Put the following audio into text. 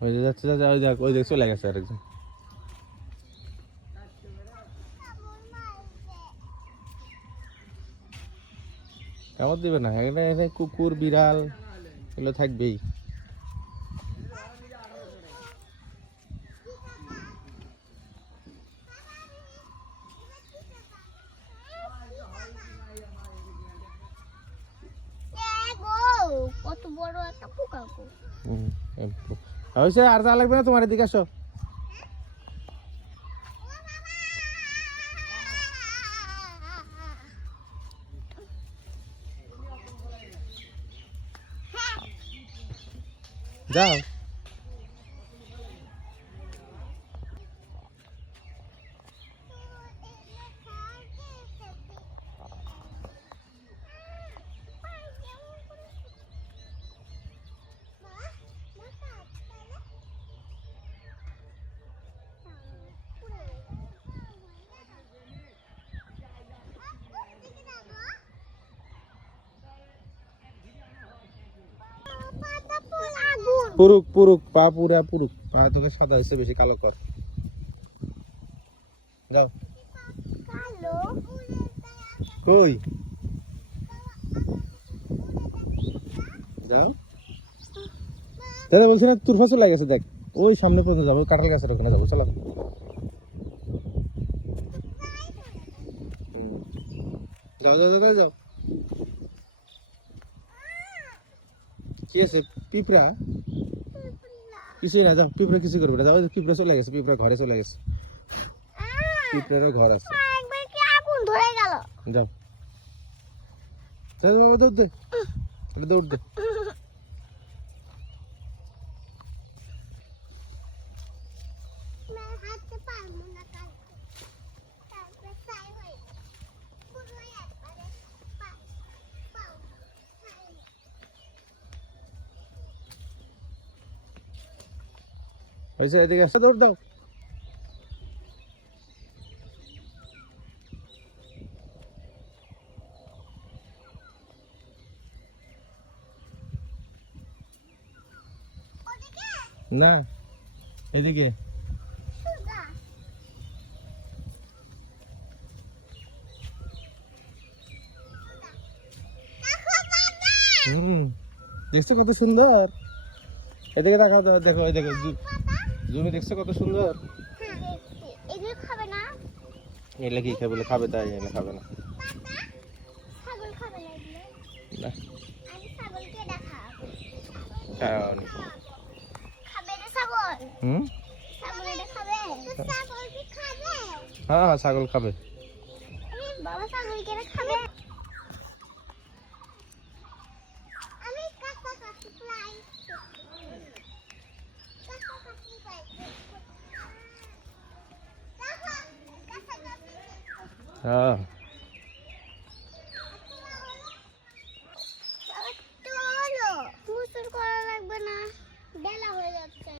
ওই যে যাচ্ছে যাচ্ছে ওই দেখ ওই দেখ চলে গেছে আরেকজন কামড় দিবে না এখানে কুকুর বিড়াল এগুলো থাকবেই কত বড় একটা পোকা। হয়েছে আর যা লাগবে না তোমার এদিকে আসো। যাও। পুরুক পুরুক, পা পুরা পুরুক। পা তোকে সাদা হয়েছে, বেশি কালো কর। যাও। কই? যাও। দাদা, বলছি না, তোর ফসল লাগেছে দেখ। ওই সামনে পর্যন্ত যাব, কাঁঠাল গাছের ওখানে যাব, চলো। যাও যাও যাও যাও। কি আছে? পিঁপড়া? কিছুই না যাও পিঁপড়া কিছু করবে না যাও ওই যে পিঁপড়া চলে গেছে পিঁপড়া ঘরে চলে গেছে পিঁপড়ারও ঘর আছে একবার কি আগুন ধরে গেল যাও যাও বাবা দৌড় দে এটা দৌড় দে হাতে পারব না কালকে তারপর তাই হয় হয়েছে এদিকে আসতে দৌড় দাও না এদিকে দেখো হুম দেখছ কত সুন্দর এদিকে দেখো এই দেখো জু- জমি দেখছ কত সুন্দর? এগুলো কি খাবে? খাবে তাই এগুলো খাবে না। হুম? হ্যাঁ হ্যাঁ ছাগল খাবে। বাবা ছাগল খাবে? দেখো কাঁচা কাঁচি হ্যাঁ